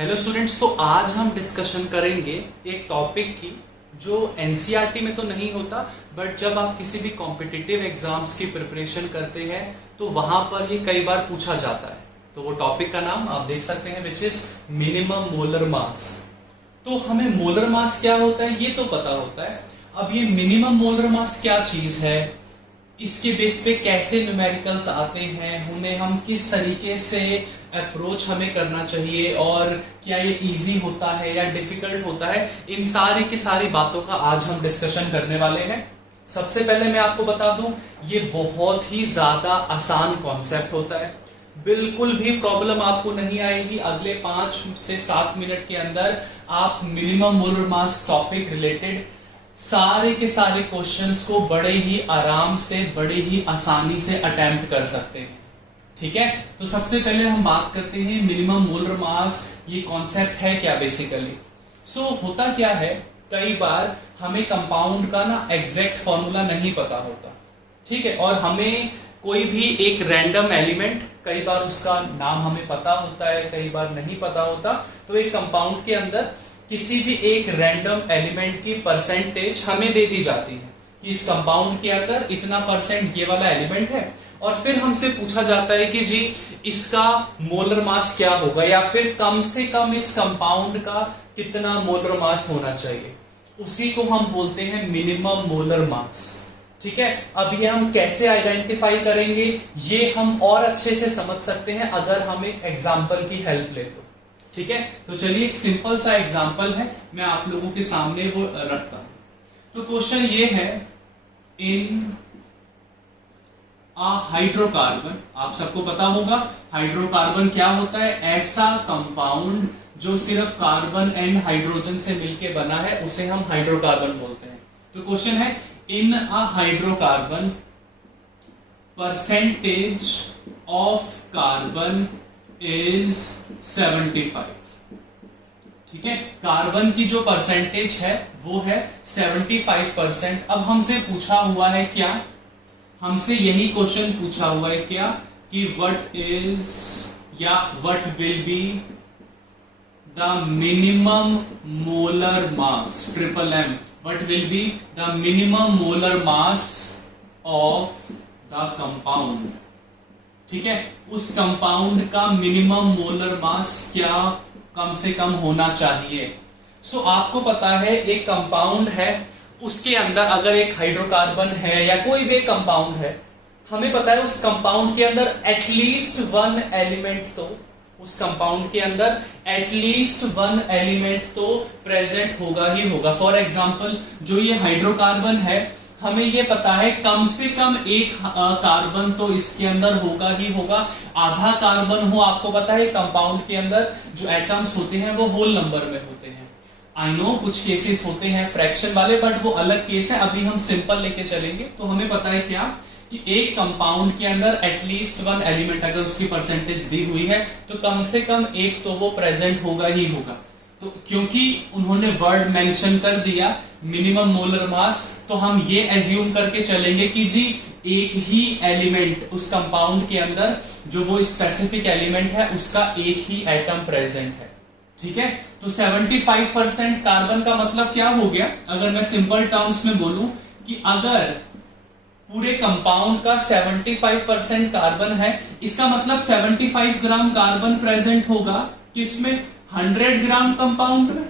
Hello students, तो आज हम डिस्कशन करेंगे एक टॉपिक की जो एनसीईआरटी में तो नहीं होता, बट जब आप किसी भी कॉम्पिटिटिव एग्जाम्स की प्रिपरेशन करते हैं तो वहां पर ये कई बार पूछा जाता है। तो वो टॉपिक का नाम आप देख सकते हैं, विच इज मिनिमम मोलर मास। तो हमें मोलर मास क्या होता है ये तो पता होता है। अब ये मिनिमम मोलर मास क्या चीज है, इसके बेस पे कैसे न्यूमेरिकल्स आते हैं, उन्हें हम किस तरीके से अप्रोच हमें करना चाहिए और क्या ये इजी होता है या डिफिकल्ट होता है, इन सारी की सारी बातों का आज हम डिस्कशन करने वाले हैं। सबसे पहले मैं आपको बता दूं, ये बहुत ही ज्यादा आसान कॉन्सेप्ट होता है। बिल्कुल भी प्रॉब्लम आपको नहीं आएगी। अगले 5 से 7 मिनट के अंदर आप मिनिमम मोलर मास टॉपिक रिलेटेड सारे के सारे क्वेश्चंस को बड़े ही आराम से, बड़े ही आसानी से अटेम्प्ट कर सकते हैं। ठीक है, तो सबसे पहले हम बात करते हैं मिनिमम मोलर मास, ये कॉन्सेप्ट है क्या बेसिकली। होता क्या है, कई बार हमें कंपाउंड का ना एग्जैक्ट फॉर्मूला नहीं पता होता। ठीक है, और हमें कोई भी एक रैंडम एलिमेंट, कई बार उसका नाम हमें पता होता है, कई बार नहीं पता होता। तो एक कंपाउंड के अंदर किसी भी एक रैंडम एलिमेंट की परसेंटेज हमें दे दी जाती है कि इस कंपाउंड के अंदर इतना परसेंट ये वाला एलिमेंट है, और फिर हमसे पूछा जाता है कि जी इसका मोलर मास क्या होगा, या फिर कम से कम इस कंपाउंड का कितना मोलर मास होना चाहिए। उसी को हम बोलते हैं मिनिमम मोलर मास। ठीक है, अब ये हम कैसे आइडेंटिफाई करेंगे ये हम और अच्छे से समझ सकते हैं अगर हम एक एग्जाम्पल की हेल्प ले तो। ठीक है, तो चलिए एक सिंपल सा एग्जाम्पल है, मैं आप लोगों के सामने वो रखता हूं। तो क्वेश्चन ये है, इन हाइड्रोकार्बन, आप सबको पता होगा हाइड्रोकार्बन क्या होता है, ऐसा कंपाउंड जो सिर्फ कार्बन एंड हाइड्रोजन से मिलके बना है उसे हम हाइड्रोकार्बन बोलते हैं। तो क्वेश्चन है, in a hydrocarbon percentage of carbon is 75। ठीक है, कार्बन की जो परसेंटेज है वो है 75%। अब हमसे पूछा हुआ है क्या, हमसे यही क्वेश्चन पूछा हुआ है क्या कि व्हाट इज या what will be the minimum molar mass, triple M, what will be the minimum molar mass of the compound. ठीक है, उस कंपाउंड का मिनिमम मोलर मास क्या कम से कम होना चाहिए। आपको पता है एक कंपाउंड है, उसके अंदर अगर एक हाइड्रोकार्बन है या कोई भी कंपाउंड है, हमें पता है उस कंपाउंड के अंदर एटलीस्ट वन एलिमेंट तो, उस कंपाउंड के अंदर एटलीस्ट वन एलिमेंट तो प्रेजेंट होगा ही होगा। फॉर एग्जांपल जो ये हाइड्रोकार्बन है, हमें ये पता है कम से कम एक कार्बन तो इसके अंदर होगा ही होगा। आधा कार्बन हो, आपको पता है कंपाउंड के अंदर जो एटम्स होते हैं वो होल नंबर में होते हैं। आई नो कुछ केसेस होते हैं फ्रैक्शन वाले, बट वो अलग केस है, अभी हम सिंपल लेके चलेंगे। तो हमें पता है क्या कि एक कंपाउंड के अंदर एटलीस्ट वन एलिमेंट अगर उसकी परसेंटेज दी हुई है तो कम से कम एक तो वो प्रेजेंट होगा ही होगा। तो क्योंकि उन्होंने वर्ड मेंशन कर दिया मिनिमम मोलर मास, तो हम ये एज्यूम करके चलेंगे कि जी एक ही एलिमेंट उस कंपाउंड के अंदर, जो वो स्पेसिफिक एलिमेंट है उसका एक ही एटम प्रेजेंट है। ठीक है, तो 75% कार्बन का मतलब क्या हो गया, अगर मैं सिंपल टर्म्स में बोलूं कि अगर पूरे कंपाउंड का 75% कार्बन है, इसका मतलब 75 ग्राम कार्बन प्रेजेंट होगा किसमें, 100 ग्राम कंपाउंड में।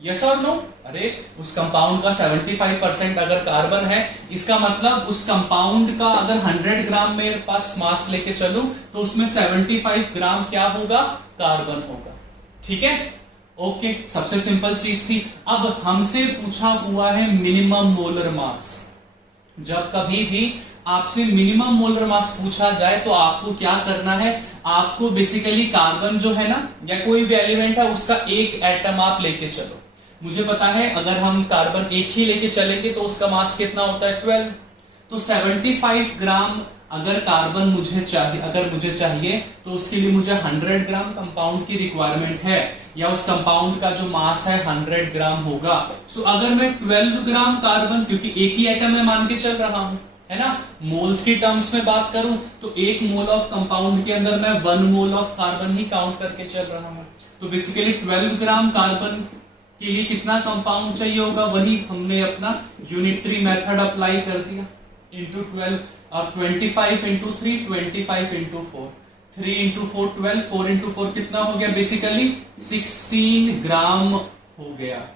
यस और नो? अरे उस कंपाउंड का 75% अगर कार्बन है, इसका मतलब उस कंपाउंड का अगर 100 ग्राम मेरे पास मास लेके चलूं तो उसमें 75 ग्राम क्या होगा, कार्बन होगा। ठीक है, ओके, सबसे सिंपल चीज थी। अब हमसे पूछा हुआ है मिनिमम मोलर मास। जब कभी भी आपसे मिनिमम मोलर मास पूछा जाए तो आपको क्या करना है, आपको बेसिकली कार्बन जो है ना या कोई भी एलिमेंट है उसका एक एटम आप लेके चलो। मुझे पता है अगर हम कार्बन एक ही लेके चलेंगे तो उसका मास कितना होता है, 12। तो 75 ग्राम अगर कार्बन मुझे चाहिए तो उसके लिए मुझे 100 ग्राम कंपाउंड की रिक्वायरमेंट है, या उस कंपाउंड का जो मास है 100 ग्राम होगा। अगर मैं 12 ग्राम कार्बन, क्योंकि एक ही एटम में मान के चल रहा हूं, है ना, मोल्स की टर्म्स में बात करूं तो एक मोल ऑफ कंपाउंड के अंदर मैं 1 mole of carbon he count करके चल रहा हूं। तो बेसिकली 12 ग्राम कार्बन के लिए कितना कंपाउंड चाहिए होगा, वही हमने अपना यूनिटरी मेथड अप्लाई कर दिया, इंटू 12। अब 25 इंटू 3 25 इंटू 4 3 इंटू 4 12 4 इंटू 4 कितना हो गया, बेसिकली 16 ग्राम हो गया।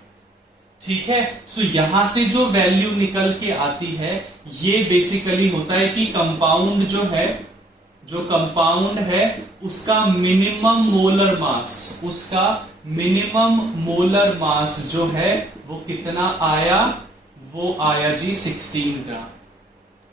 ठीक है, सो यहां से जो वैल्यू निकल के आती है ये बेसिकली होता है कि कंपाउंड है उसका मिनिमम मोलर मास, उसका मिनिमम मोलर मास जो है वो कितना आया, वो आया जी 16 ग्राम।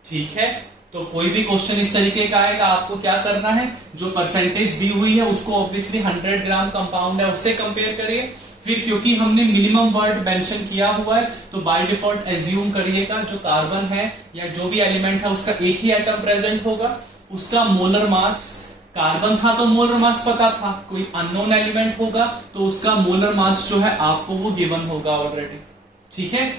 ठीक है, तो कोई भी क्वेश्चन इस तरीके का आएगा, आपको क्या करना है, जो परसेंटेज दी हुई है उसको ऑब्वियसली 100 ग्राम कंपाउंड है उससे कंपेयर करिए, फिर क्योंकि हमने मिनिमम वर्ड मेंशन किया हुआ है तो बाय डिफॉल्ट एज्यूम करिएगा जो कार्बन है या जो भी एलिमेंट है उसका एक ही एटम प्रेजेंट होगा, उसका मोलर मास, कार्बन था तो मोलर मास पता था, कोई अननोन एलिमेंट होगा तो उसका मोलर मास जो है आपको वो गिवन होगा ऑलरेडी। ठीक है,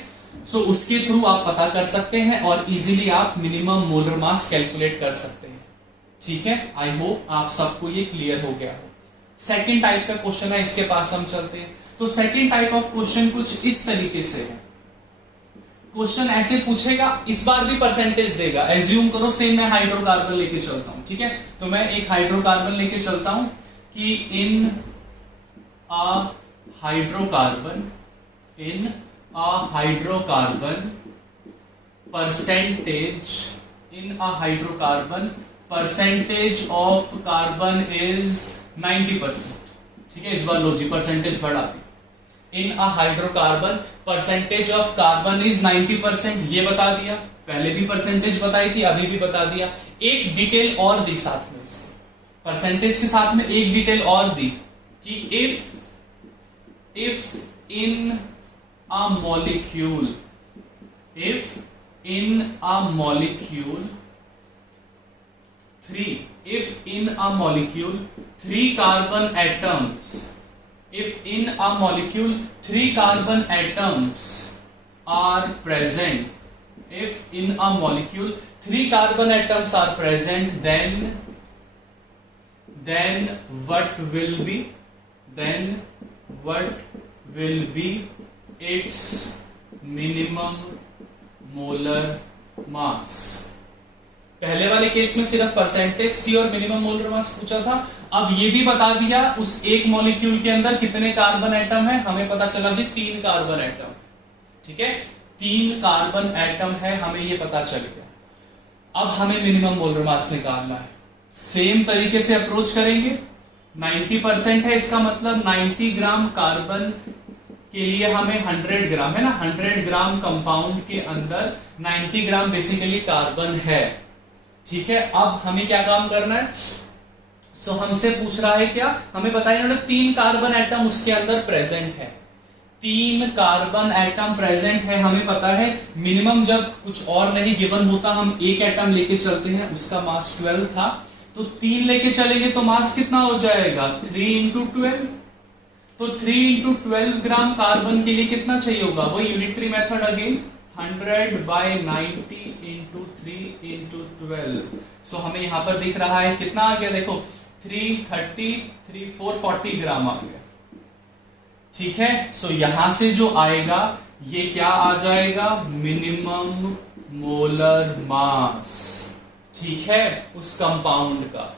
सो उसके थ्रू आप पता कर सकते हैं और इजीली आप मिनिमम मोलर मास कैलकुलेट कर सकते हैं। ठीक है, आई होप आप सबको ये क्लियर हो गया हो। सेकंड टाइप का क्वेश्चन है, इसके पास हम चलते हैं। तो सेकंड टाइप ऑफ क्वेश्चन कुछ इस तरीके से है, क्वेश्चन ऐसे पूछेगा, इस बार भी परसेंटेज देगा। एज्यूम करो सेम मैं हाइड्रोकार्बन लेके चलता हूं, ठीक है, तो मैं एक हाइड्रोकार्बन लेके चलता हूं कि in a hydrocarbon percentage of carbon is 90%। ठीक है, इस बार लो जी परसेंटेज बढ़ा दी। In a hydrocarbon percentage of carbon is 90%, ये बता दिया, पहले भी परसेंटेज बताई थी, अभी भी बता दिया। एक डिटेल और दी साथ में, इसके परसेंटेज के साथ में एक डिटेल और दी कि if in a molecule 3 carbon atoms, if in a molecule 3 carbon atoms are present, if in a molecule 3 carbon atoms are present, then what will be its minimum molar mass। पहले वाले case में सिर्फ percentage थी और minimum molar मास पूछा था, अब ये भी बता दिया उस एक मॉलिक्यूल के अंदर कितने कार्बन एटम है, हमें पता चला जी 3 कार्बन एटम। ठीक है, 3 कार्बन एटम है, हमें ये पता चल गया। अब हमें मिनिमम मोलर मास निकालना है, सेम तरीके से अप्रोच करेंगे। 90% है, इसका मतलब 90 ग्राम कार्बन के लिए हमें 100 ग्राम है ना, 100 ग्राम कंपाउंड के अंदर 90 ग्राम बेसिकली कार्बन है। ठीक है, अब हमें क्या काम करना है, सो हमसे पूछ रहा है क्या, हमें बताया इन्होंने 3 कार्बन एटम उसके अंदर प्रेजेंट है, 3 कार्बन एटम प्रेजेंट है, हमें पता है मिनिमम जब कुछ और नहीं गिवन होता हम एक एटम लेके चलते हैं, उसका मास 12 था, तो 3 लेके चलेंगे तो मास कितना हो जाएगा 3 इंटू 12, तो 3 इंटू 12 ग्राम कार्बन के लिए कितना चाहिए होगा, वो unitary method again 100/90 into 3 into 12। सो हमें यहां पर दिख रहा है कितना आ गया, देखो 440 ग्राम आ गया। ठीक है, सो यहां से जो आएगा ये क्या आ जाएगा, मिनिमम मोलर मास। ठीक है, उस कंपाउंड का।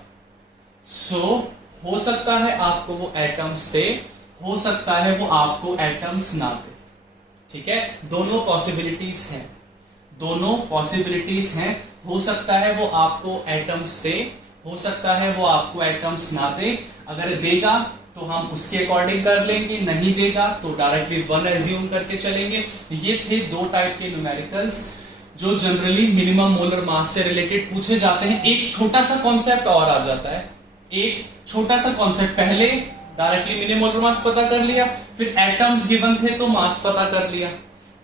सो हो सकता है आपको वो एटम्स दे, हो सकता है वो आपको एटम्स ना दे। ठीक है, दोनों पॉसिबिलिटीज हैं, हो सकता है वो आपको एटम्स दे, हो सकता है वो आपको एटम्स ना दे। अगर देगा तो हम उसके अकॉर्डिंग कर लेंगे, नहीं देगा तो डायरेक्टली 1 एज्यूम करके चलेंगे। ये थे 2 टाइप के न्यूमेरिकल्स जो जनरली मिनिमम मोलर मास से रिलेटेड पूछे जाते हैं। एक छोटा सा कॉन्सेप्ट और आ जाता है, एक छोटा सा कॉन्सेप्ट, पहले डायरेक्टली मिनिमम मोलर मास पता कर लिया, फिर एटम्स गिवन थे तो मास पता कर लिया।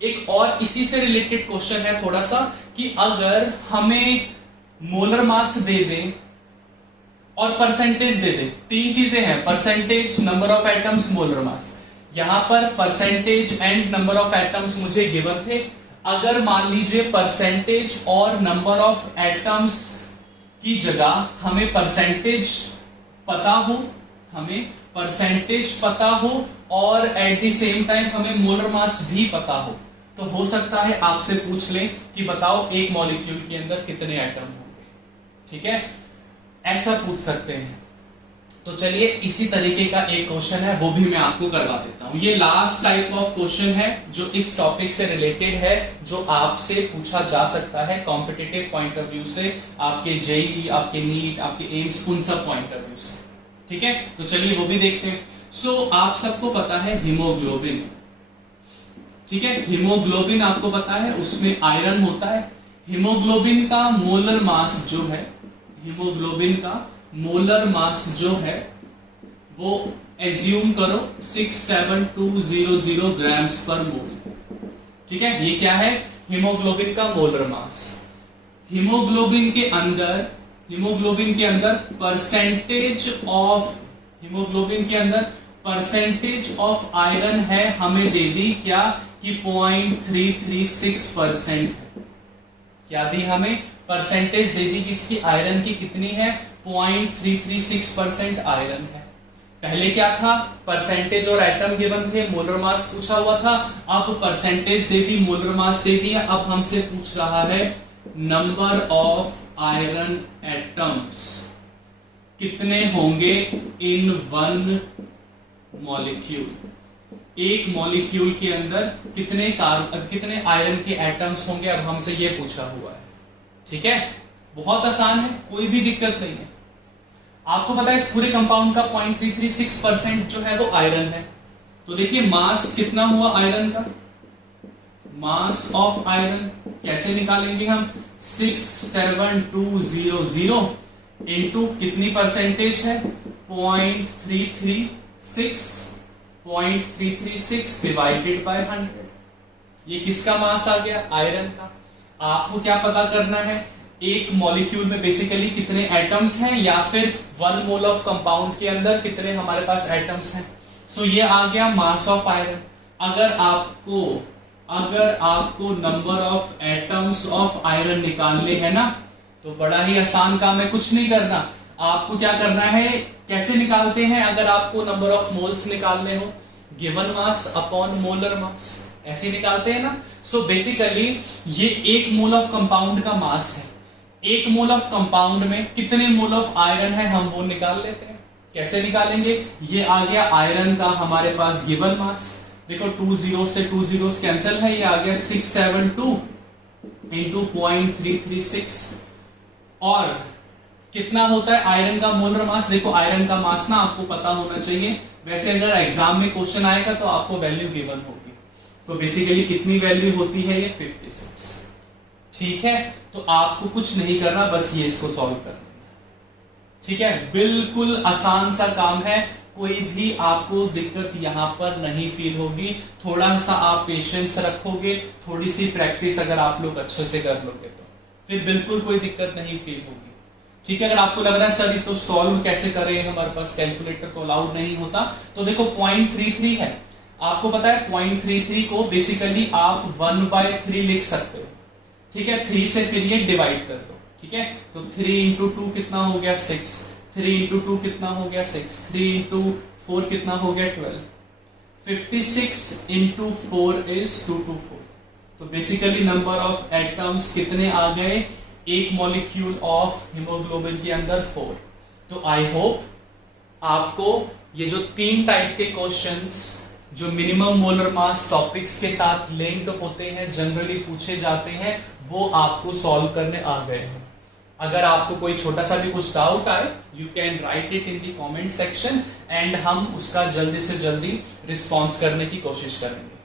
एक और इसी से रिलेटेड क्वेश्चन है थोड़ा सा कि अगर हमें मोलर मास दे दें और परसेंटेज दे दे, 3 चीजें हैं, percentage, number of atoms, molar mass. यहां पर percentage and number of atoms मुझे गिवन थे। अगर मान लीजिए परसेंटेज और नंबर ऑफ एटम्स की जगह हमें परसेंटेज पता हो, हमें परसेंटेज पता हो और एट द सेम टाइम हमें मोलर मास भी पता हो, तो हो सकता है आपसे पूछ लें कि बताओ एक मॉलिक्यूल के अंदर कितने एटम होंगे। ठीक है, ऐसा पूछ सकते हैं। तो चलिए इसी तरीके का एक क्वेश्चन है, वो भी मैं आपको करवा देता हूं। ये लास्ट टाइप ऑफ क्वेश्चन है जो इस टॉपिक से रिलेटेड है, जो आपसे पूछा जा सकता है कॉम्पिटिटिव पॉइंट ऑफ व्यू से, आपके जेईई, आपके नीट, आपके एम्स, उन सब पॉइंट ऑफ व्यू से। ठीक है, तो चलिए वो भी देखते हैं। सो आप सबको पता है हीमोग्लोबिन, ठीक है, हीमोग्लोबिन आपको पता है उसमें आयरन होता है। हीमोग्लोबिन का मोलर मास जो है, हीमोग्लोबिन का मोलर मास जो है वो एज्यूम करो 67200 ग्राम्स पर मोल। ठीक है, ये क्या है? हीमोग्लोबिन का मोलर मास। हीमोग्लोबिन के अंदर परसेंटेज ऑफ आयरन है, हमें दे दी क्या कि 0.336% है। क्या दी हमें? परसेंटेज दे दी किसकी? आयरन की कितनी है? 0.336% आयरन है। पहले क्या था? परसेंटेज और एटम गिवन थे, मोलर मास पूछा हुआ था। अब परसेंटेज दे दी, मोलर मास दे दिया। अब हमसे पूछ रहा है नंबर ऑफ आयरन एटम्स, कितने होंगे इन वन मॉलिक्यूल। एक मॉलिक्यूल के अंदर कितने आयरन के एटम्स होंगे, अब हमसे ये पूछा हुआ है। ठीक है, बहुत आसान है, कोई भी दिक्कत नहीं है। आपको पता है इस पूरे कंपाउंड का 0.336% जो है वो आयरन है। तो देखिए मास कितना हुआ आयरन का, मास ऑफ आयरन कैसे निकालेंगे हम? 67200 इंटू कितनी परसेंटेज है? 0.336 डिवाइडेड बाय 100। ये किसका मास आ गया? आयरन का। आपको क्या पता करना है? एक मॉलिक्यूल में बेसिकली कितने एटम्स हैं, या फिर 1 मोल ऑफ कंपाउंड के अंदर कितने हमारे पास एटम्स हैं। सो ये आ गया मास ऑफ आयरन। अगर आपको number of atoms of iron निकालने हैं ना, तो बड़ा ही आसान काम है, कुछ नहीं करना। आपको क्या करना है, कैसे निकालते हैं? अगर आपको नंबर ऑफ मोल्स निकालने हो, given mass upon molar mass, ऐसे निकालते हैं ना। सो बेसिकली ये 1 मोल ऑफ कंपाउंड का मास है। 1 मोल ऑफ कंपाउंड में कितने मोल ऑफ आयरन है, हम वो निकाल लेते हैं। कैसे निकालेंगे? ये आ गया आयरन का हमारे पास गिवन मास। देखो 2 जीरो से 2 जीरो कैंसिल है, ये आ गया 672 इंटू 0.336। और कितना होता है आयरन का मोलर मास? देखो आयरन का मास ना आपको पता होना चाहिए। वैसे अगर एग्जाम में क्वेश्चन आएगा तो आपको वैल्यू गिवन होगी। तो बेसिकली कितनी वैल्यू होती है? ये 56। ठीक है, तो आपको कुछ नहीं करना, बस ये इसको सॉल्व करना। ठीक है, बिल्कुल आसान सा काम है, कोई भी आपको दिक्कत यहां पर नहीं फील होगी। थोड़ा सा आप पेशेंस रखोगे, थोड़ी सी प्रैक्टिस अगर आप लोग अच्छे से कर लोगे तो फिर बिल्कुल कोई दिक्कत नहीं फील होगी। ठीक है, अगर आपको लग रहा है सर ये तो सॉल्व कैसे करें, हमारे पास कैलकुलेटर तो अलाउड नहीं होता, तो देखो 0.33 है। आपको पता है 0.33 को बेसिकली आप 1/3 लिख सकते हो। ठीक है, 3 से फिर ये डिवाइड कर दो। ठीक है, तो 3 इंटू 2 कितना हो गया? 6। 3 इंटू 2 कितना हो गया? 6। 3 इंटू 4 कितना हो गया? 12। 56 इंटू 4 इज 224। तो बेसिकली नंबर ऑफ एटम्स कितने आ गए एक मॉलिक्यूल ऑफ हीमोग्लोबिन के अंदर? 4। तो आई होप आपको ये जो 3 टाइप के क्वेश्चंस जो मिनिमम मोलर मास टॉपिक्स के साथ लिंक्ड होते हैं, जनरली पूछे जाते हैं, वो आपको सॉल्व करने आ गए हैं। अगर आपको कोई छोटा सा भी कुछ डाउट आए, you can write it in the comment section and हम उसका जल्दी से जल्दी रिस्पॉन्स करने की कोशिश करेंगे।